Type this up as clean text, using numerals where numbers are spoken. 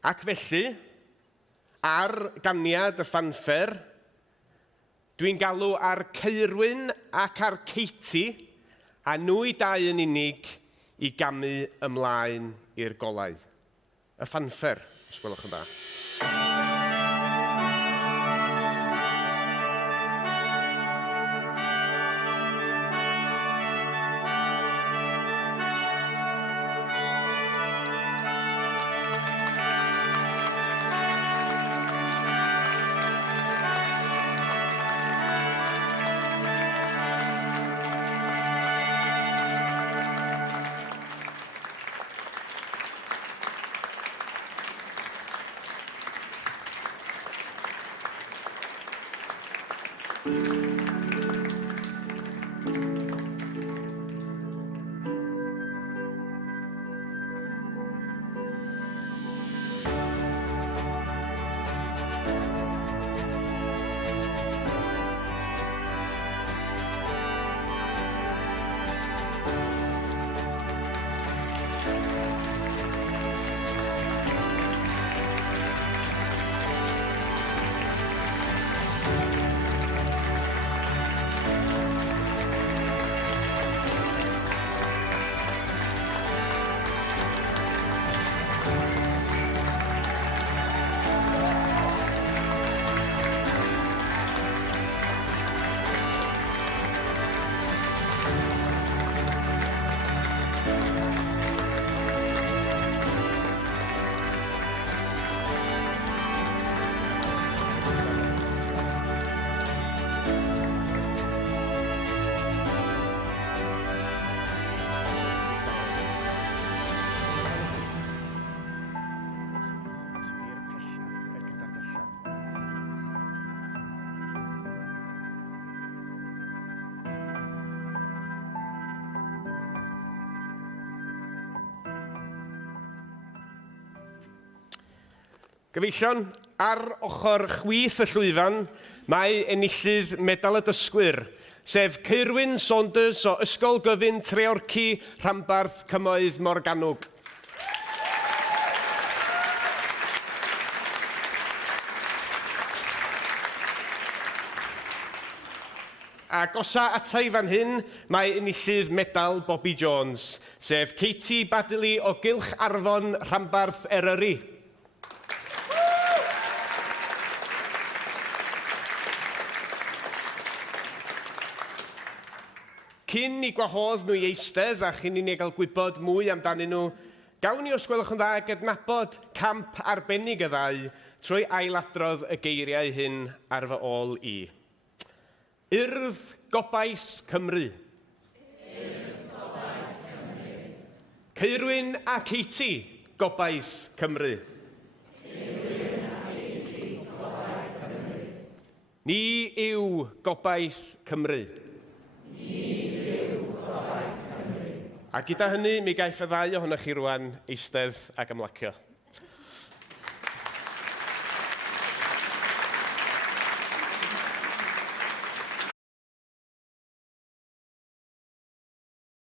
Ac felly, ar ganiad y ffanffer, dwi'n galw ar Caerwyn ac ar Katie, a nhw i dau yn unig i gamu ymlaen i'r golau. Y ffanffer, os gwelwch yn dda. Gyfeillion, ar ochr chwith y llwyfan, mae enillydd medal y Dysgwyr, sef Ceurwyn Saunders o Ysgol Gyfun Treorci, Ranbarth, Cymoedd, Morgannwg. Ac osa ata i fan hyn, mae enillydd medal Bobi Jones, sef Katie Baddiley o Gylch, Arfon, Ranbarth, Eryri. Cyn i gwahodd nhw i eistedd a chyn i ni gael gwybod mwy amdanyn nhw, gawn ni, os gwelwch yn dda, gydnabod camp arbennig y ddau trwy ailadrodd y geiriau hyn ar fy ôl i. Urdd gobaith Cymru. Urdd gobaith Cymru. Ceurwyn a Katie, gobaith Cymru. Ceurwyn a Katie, gobaith Cymru. Ni yw gobaith Cymru. Ni yw gobaith Cymru. A gyda hynny, mi gaiff y ddau ohonoch chi rwan eistedd ac ymlacio.